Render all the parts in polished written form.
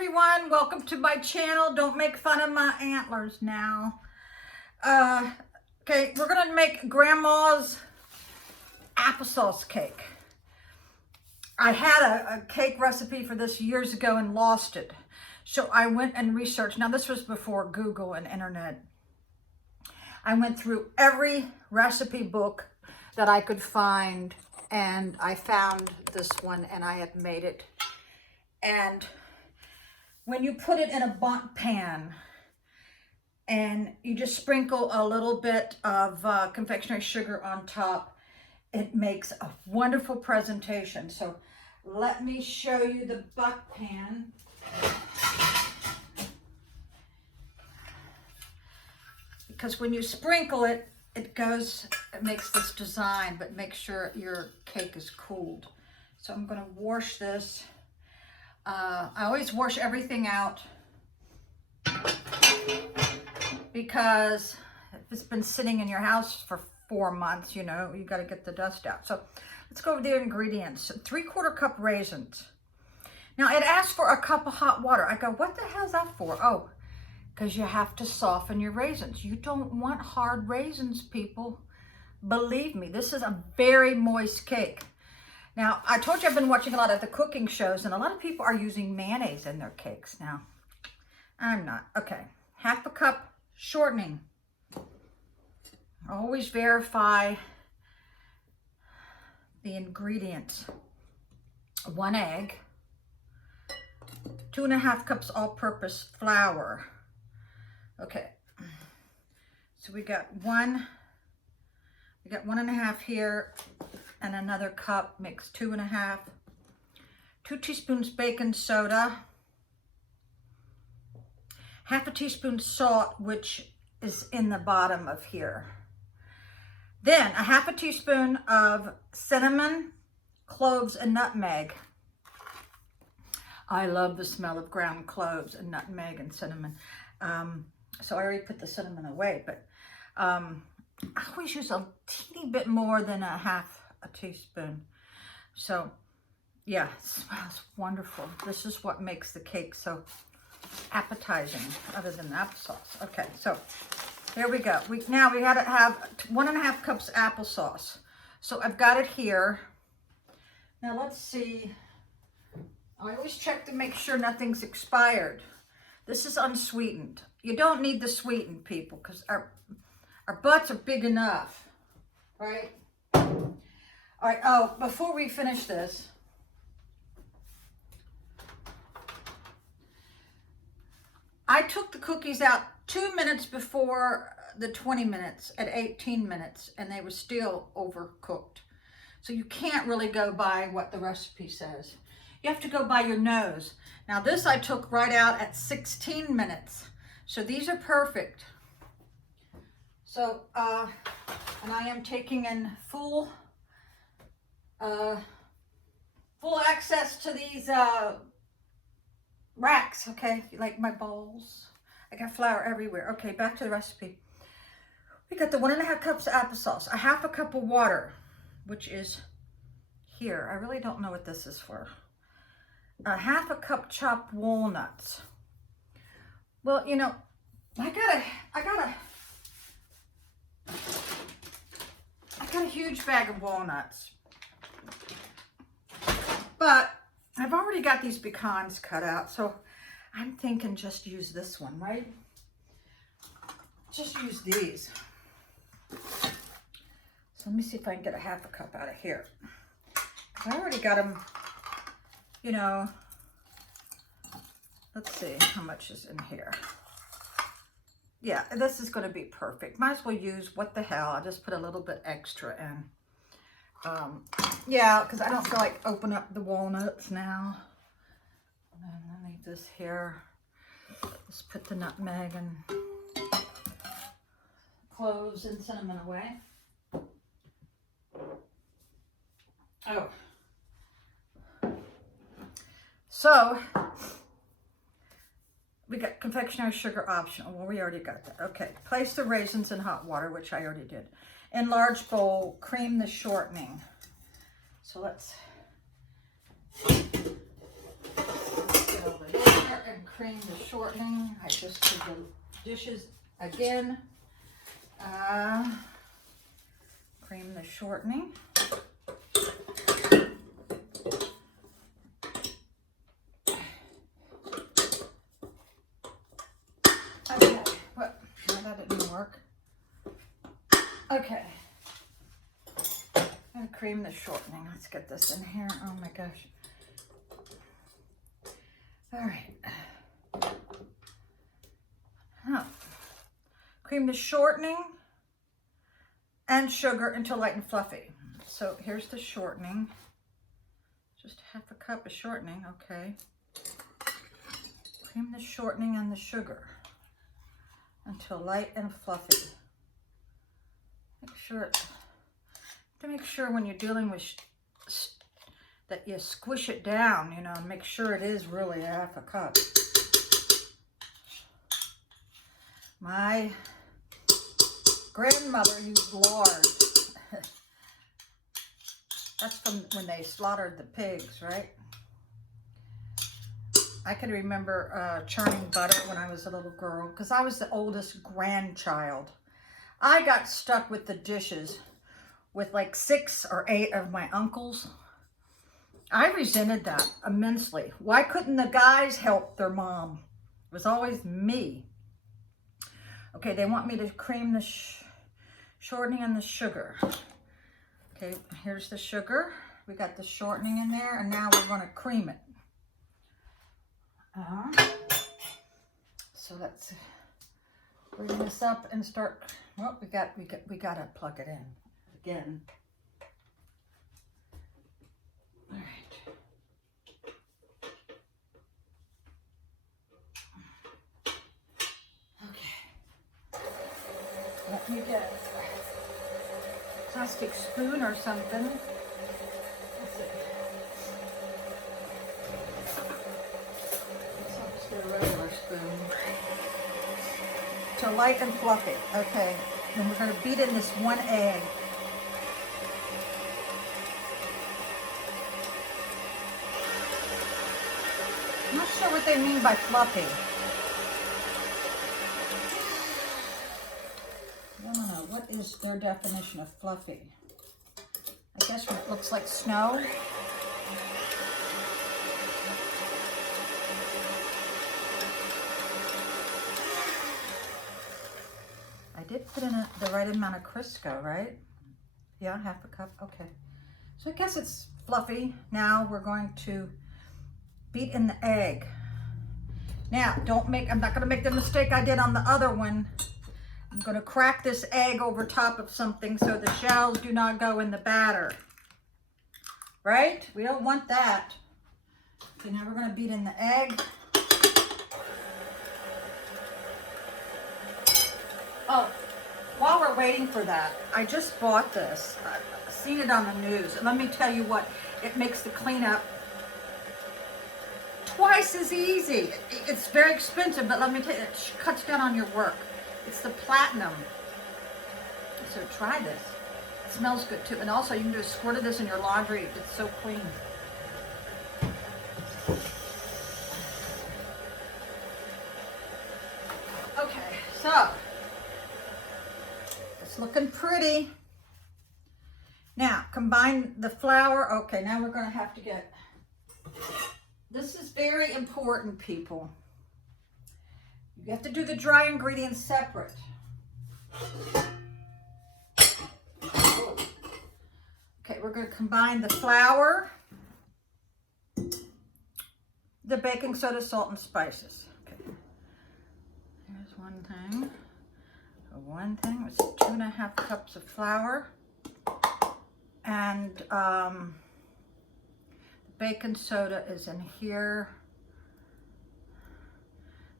everyone, welcome to my channel. Don't make fun of my antlers now. Okay, we're gonna make grandma's applesauce cake. I had a cake recipe for this years ago and lost it. So I went and researched. Now this was before Google and internet. I went through every recipe book that I could find and I found this one and I have made it. And when you put it in a bundt pan and you just sprinkle a little bit of confectionery sugar on top, it makes a wonderful presentation. So let me show you the bundt pan. Because when you sprinkle it, it makes this design, but make sure your cake is cooled. So I'm gonna wash this. I always wash everything out because if it's been sitting in your house for 4 months, you know, you got to get the dust out. So let's go over the ingredients. 3/4 cup raisins. Now it asks for a cup of hot water. I go, what the hell is that for? Oh, because you have to soften your raisins. You don't want hard raisins, people. Believe me, this is a very moist cake. Now, I told you I've been watching a lot of the cooking shows, and a lot of people are using mayonnaise in their cakes. Now, I'm not. Okay, 1/2 cup shortening. Always verify the ingredients. 1 egg. 2½ cups all-purpose flour. Okay, so we got 1½ here. And another cup makes 2½. 2 teaspoons baking soda. 1/2 teaspoon salt, which is in the bottom of here. Then 1/2 teaspoon of cinnamon, cloves, and nutmeg. I love the smell of ground cloves and nutmeg and cinnamon. So I already put the cinnamon away, but I always use a teeny bit more than 1/2 teaspoon. So yeah, it smells wonderful. This is what makes the cake so appetizing, other than the applesauce. Okay, so here we go. Now we gotta have 1½ cups applesauce. So I've got it here. Now let's see. I always check to make sure nothing's expired. This is unsweetened. You don't need the sweetened, people, because our butts are big enough, right? All right, oh, before we finish this, I took the cookies out 2 minutes before the 20 minutes at 18 minutes, and they were still overcooked. So you can't really go by what the recipe says. You have to go by your nose. Now this I took right out at 16 minutes. So these are perfect. So, and I am taking in full access to these racks, okay? Like my bowls. I got flour everywhere. Okay, back to the recipe. We got the 1½ cups of applesauce, 1/2 cup of water, which is here. I really don't know what this is for. 1/2 cup chopped walnuts. Well, you know, I got a huge bag of walnuts. But I've already got these pecans cut out, so I'm thinking just use this one, right? Just use these. So let me see if I can get 1/2 cup out of here. I already got them, you know, let's see how much is in here. Yeah, this is going to be perfect. Might as well use, what the hell, I'll just put a little bit extra in. Yeah, because I don't feel like open up the walnuts now. And then I'll leave this here. Just put the nutmeg and cloves and cinnamon away. Oh. So, we got confectionery sugar optional. Well, we already got that. Okay, place the raisins in hot water, which I already did. In large bowl, cream the shortening. So let's get over here and shortening. I just did the dishes again. Cream the shortening. Okay, well, no, that didn't work. Okay. I'm gonna cream the shortening. Let's get this in here. Oh my gosh. All right. Cream the shortening and sugar until light and fluffy. So here's the shortening. Just half a cup of shortening, okay. Cream the shortening and the sugar until light and fluffy. Make sure when you're dealing with that you squish it down, you know, and make sure it is really half a cup. My grandmother used lard. That's from when they slaughtered the pigs, right? I can remember churning butter when I was a little girl because I was the oldest grandchild. I got stuck with the dishes with like 6 or 8 of my uncles. I resented that immensely. Why couldn't the guys help their mom? It was always me. Okay, they want me to cream the shortening and the sugar. Okay, here's the sugar. We got the shortening in there, and now we're going to cream it. So let's bring this up and start. Well, we got to plug it in again. All right. Okay. Let me get a plastic spoon or something. Let's see. I'll just get a regular spoon. To light and fluffy. Okay. Then we're going to beat in this 1 egg. I'm not sure what they mean by fluffy. I don't know. What is their definition of fluffy? I guess when it looks like snow. I did put in the right amount of Crisco, right? Yeah, half a cup. Okay. So I guess it's fluffy. Now we're going to beat in the egg. Now, I'm not going to make the mistake I did on the other one. I'm going to crack this egg over top of something so the shells do not go in the batter. Right? We don't want that. Okay, now we're going to beat in the egg. Oh, while we're waiting for that, I just bought this. I've seen it on the news. And let me tell you what, it makes the cleanup twice as easy. It's very expensive, but let me tell you, it cuts down on your work. It's the platinum. So try this. It smells good too. And also you can do a squirt of this in your laundry. It's so clean. Okay, so it's looking pretty. Now combine the flour. Okay, now we're going to have to get, this is very important, people. You have to do the dry ingredients separate. Okay, we're going to combine the flour, the baking soda, salt, and spices. Okay. Here's one thing. One thing was 2.5 cups of flour. And the baking soda is in here.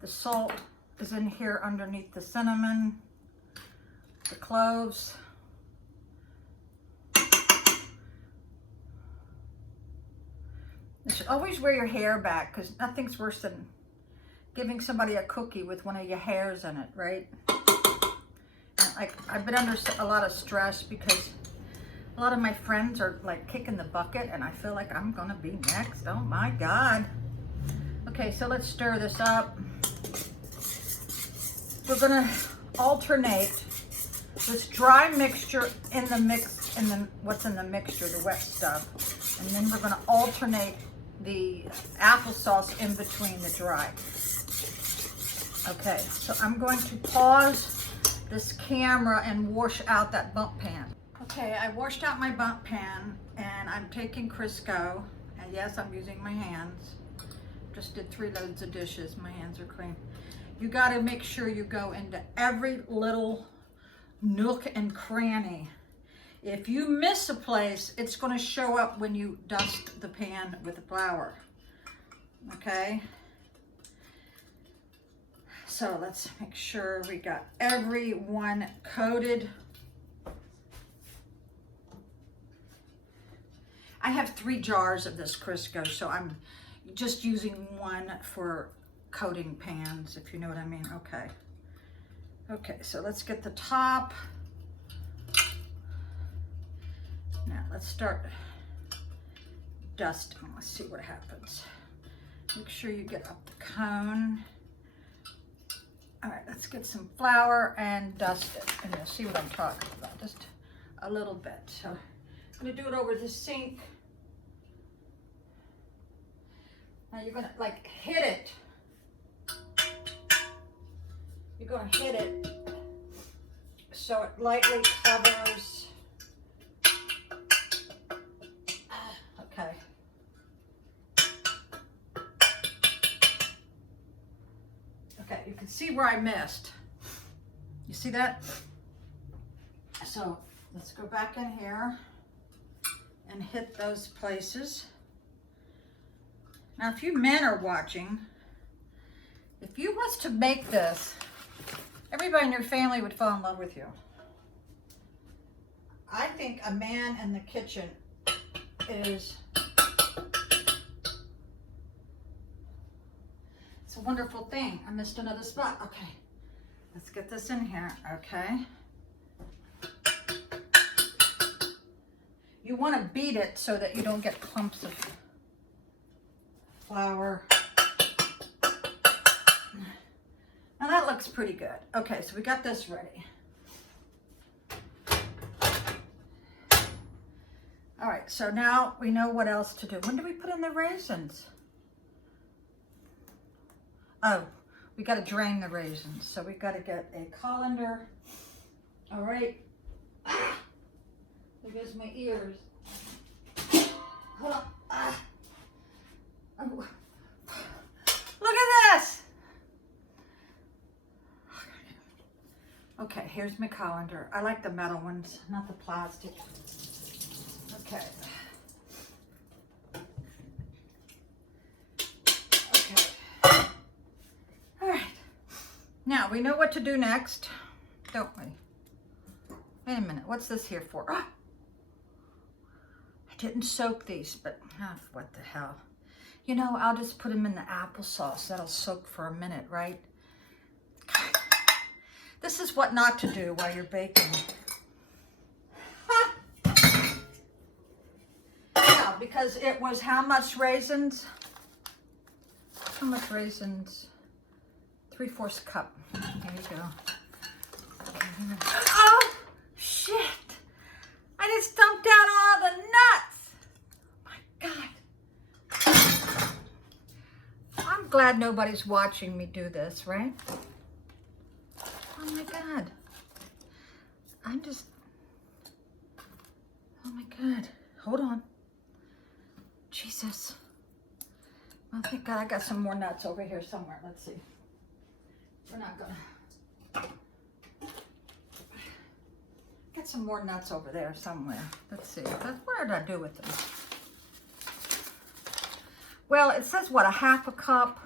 The salt is in here underneath the cinnamon, the cloves. You should always wear your hair back because nothing's worse than giving somebody a cookie with one of your hairs in it, right? And I've been under a lot of stress because a lot of my friends are like kicking the bucket and I feel like I'm gonna be next. Oh my God. Okay, so let's stir this up. we're gonna alternate this dry mixture in the mix, what's in the mixture, the wet stuff. And then we're gonna alternate the applesauce in between the dry. Okay, so I'm going to pause this camera and wash out that bump pan. Okay, I washed out my bump pan and I'm taking Crisco. And yes, I'm using my hands. Just did 3 loads of dishes. My hands are clean. You got to make sure you go into every little nook and cranny. If you miss a place, it's going to show up when you dust the pan with the flour. Okay? So let's make sure we got every one coated. I have 3 jars of this Crisco, so I'm just using one for coating pans, if you know what I mean. Okay. Okay, so let's get the top. Now let's start dusting. Let's see what happens. Make sure you get up the cone. All right, let's get some flour and dust it. And you'll see what I'm talking about, just a little bit. So I'm gonna do it over the sink. Now you're gonna like hit it. You're gonna hit it so it lightly covers. Okay. Okay, you can see where I missed. You see that? So let's go back in here and hit those places. Now, if you men are watching, if you was to make this, everybody in your family would fall in love with you. I think a man in the kitchen is, it's a wonderful thing. I missed another spot. Okay, let's get this in here, okay? You want to beat it so that you don't get clumps of flour. Now that looks pretty good. Okay, so we got this ready. All right, so now we know what else to do. When do we put in the raisins? Oh, we got to drain the raisins. So we got to get a colander. All right. Ah, there goes my ears. Hold on. Ah. Oh. Look at this. Okay, here's my colander. I like the metal ones, not the plastic. Okay. Okay. All right. Now we know what to do next, don't we? Wait a minute. What's this here for? Ah! I didn't soak these, but what the hell? You know, I'll just put them in the applesauce. That'll soak for a minute, right? This is what not to do while you're baking. Yeah, because it was how much raisins? How much raisins? 3/4 cup. There you go. Oh, shit. I just dumped out all the nuts. My God. I'm glad nobody's watching me do this, right? Oh my God. Oh my God. Hold on. Jesus. Oh, thank God I got some more nuts over here somewhere. Let's see. We're not gonna. Get some more nuts over there somewhere. Let's see. What did I do with them? Well, it says what, 1/2 cup?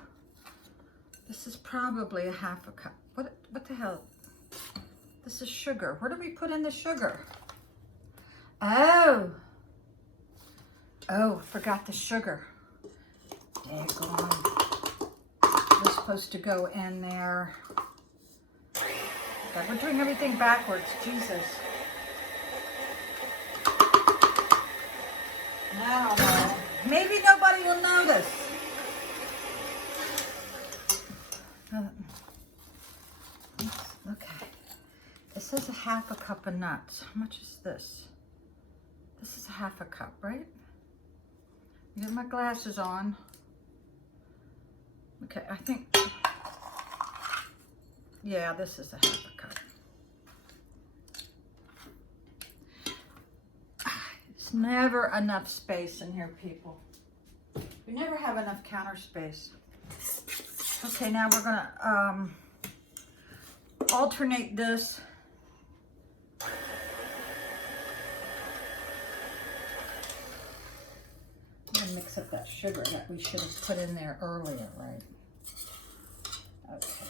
This is probably 1/2 cup. What the hell? This is sugar. Where do we put in the sugar? Oh, forgot the sugar. Daggone. We're supposed to go in there. God, we're doing everything backwards. Jesus. I don't know. Maybe nobody will notice. Let's says a half a cup of nuts. How much is this? This is a half a cup, right? Get my glasses on. Okay, I think, yeah, this is a half a cup. It's never enough space in here, people. We never have enough counter space. Okay, now we're gonna alternate this. I'm gonna mix up that sugar that we should have put in there earlier, right? Okay.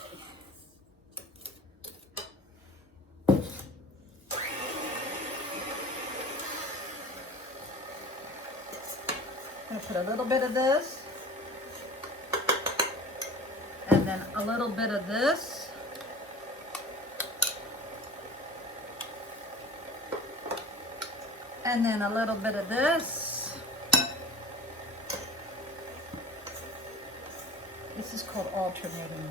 I'm gonna put a little bit of this, and then a little bit of this, and then a little bit of this. This is called alternating.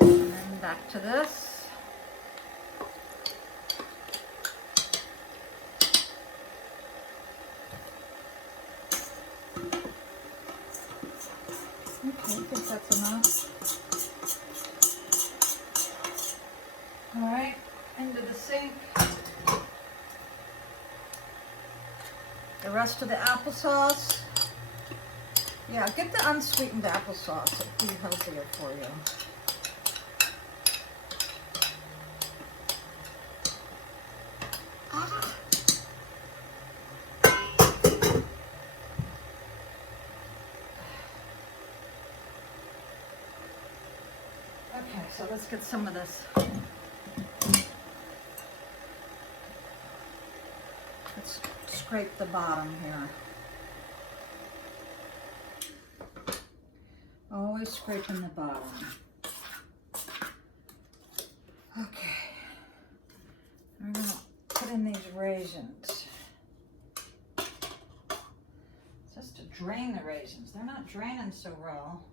And then back to this. Okay, I think that's enough. All right, into the sink. The rest of the applesauce. Yeah, get the unsweetened applesauce. It'll be healthier for you. Ah. Okay, so let's get some of this. Let's scrape the bottom here. Always scraping the bottom. Okay. I'm gonna put in these raisins. Just to drain the raisins. They're not draining so well.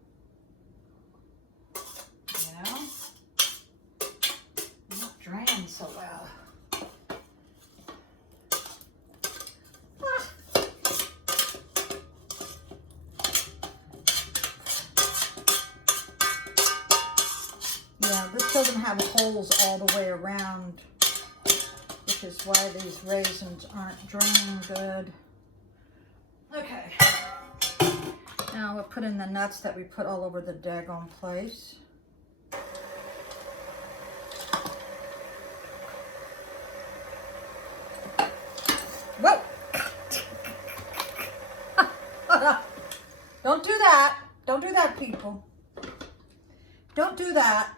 You know? They're not draining so well. Yeah, this doesn't have holes all the way around, which is why these raisins aren't draining good. Okay. Now we'll put in the nuts that we put all over the daggone place. Whoa! Don't do that. Don't do that, people. Don't do that.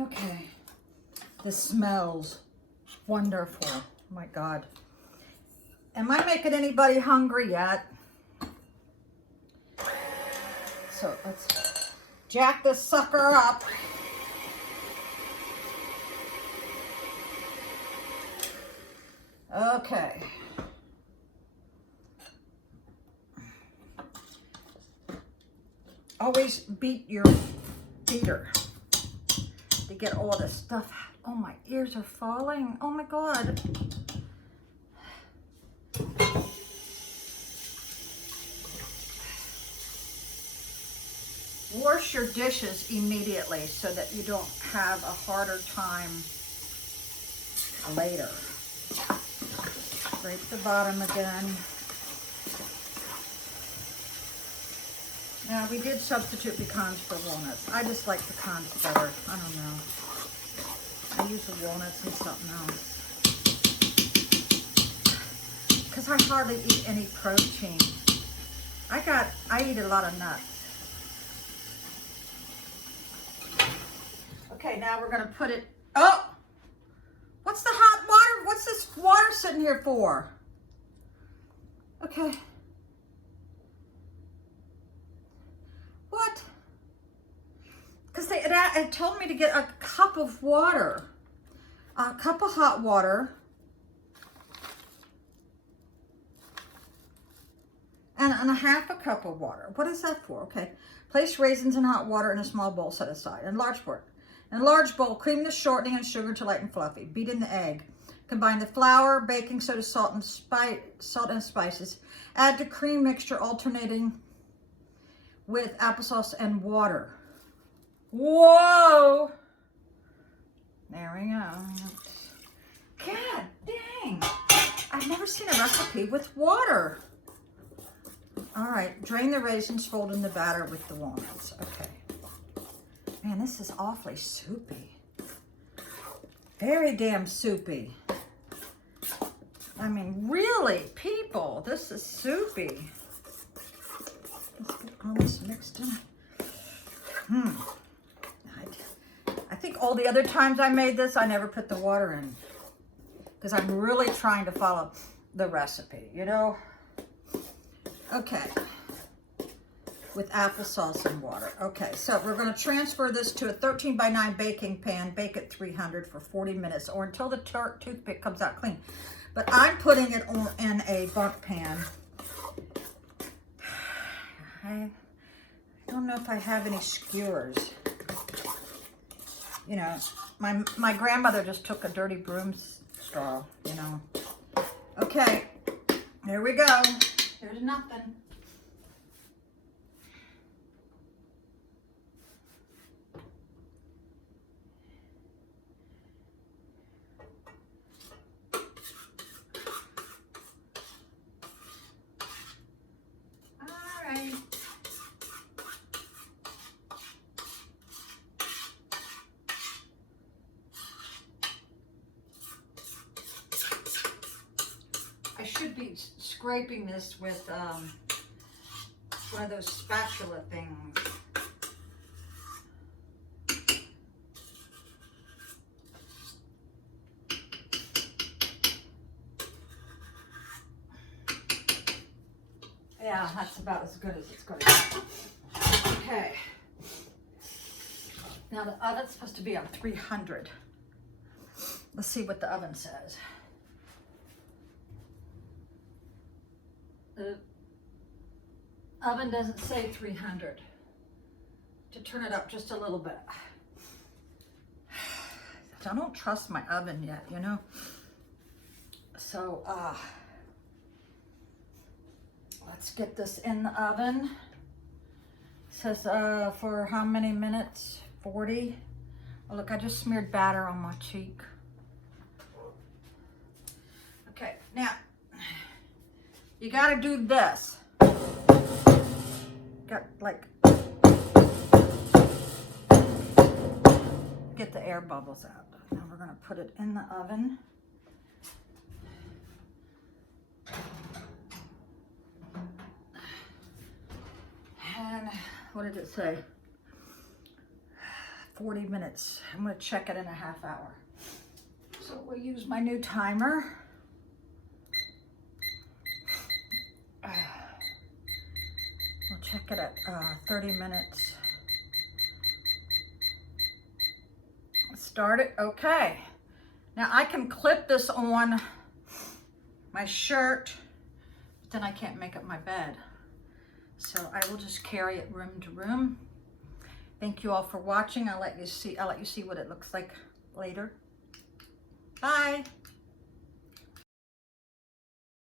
Okay. This smells wonderful. Oh my God. Am I making anybody hungry yet? So let's jack this sucker up. Okay. Always beat your beater to get all this stuff out. Oh, my ears are falling. Oh my God. Wash your dishes immediately so that you don't have a harder time later. Scrape the bottom again. Now, we did substitute pecans for walnuts. I just like pecans better. I don't know. I use the walnuts and something else. Because I hardly eat any protein. I eat a lot of nuts. Okay, now we're going to put it, oh! What's the hot water? What's this water sitting here for? Okay. What? Because it told me to get a cup of water. A cup of hot water. And 1/2 cup of water. What is that for? Okay. Place raisins in hot water in a small bowl, set aside. In a large bowl, cream the shortening and sugar to light and fluffy. Beat in the egg. Combine the flour, baking soda, salt and spices. Add to cream mixture, alternating with applesauce and water. Whoa! There we go. God dang! I've never seen a recipe with water. All right, drain the raisins, fold in the batter with the walnuts. Okay. Man, this is awfully soupy. Very damn soupy. I mean, really, people, this is soupy. Let's get all this mixed in. I think all the other times I made this, I never put the water in. Because I'm really trying to follow the recipe, you know? Okay. With applesauce and water. Okay, so we're going to transfer this to a 13x9 baking pan. Bake at 300 for 40 minutes or until the toothpick comes out clean. But I'm putting it in a bundt pan. I don't know if I have any skewers. You know, my grandmother just took a dirty broom straw, you know. Okay, there we go. There's nothing. I should be scraping this with one of those spatula things. Yeah, that's about as good as it's going to be. Okay. Now the oven's supposed to be on 300. Let's see what the oven says. The oven doesn't say 300. To turn it up just a little bit. I don't trust my oven yet, you know. So let's get this in the oven. It says for how many minutes? 40. Oh, look, I just smeared batter on my cheek. Okay, now you got to do this. Got like get the air bubbles out. Now we're going to put it in the oven. And what did it say? 40 minutes. I'm going to check it in a half hour. So we'll use my new timer. We'll check it at 30 minutes. Start it. Okay. Now I can clip this on my shirt, but then I can't make up my bed. So I will just carry it room to room. Thank you all for watching. I'll let you see what it looks like later. Bye.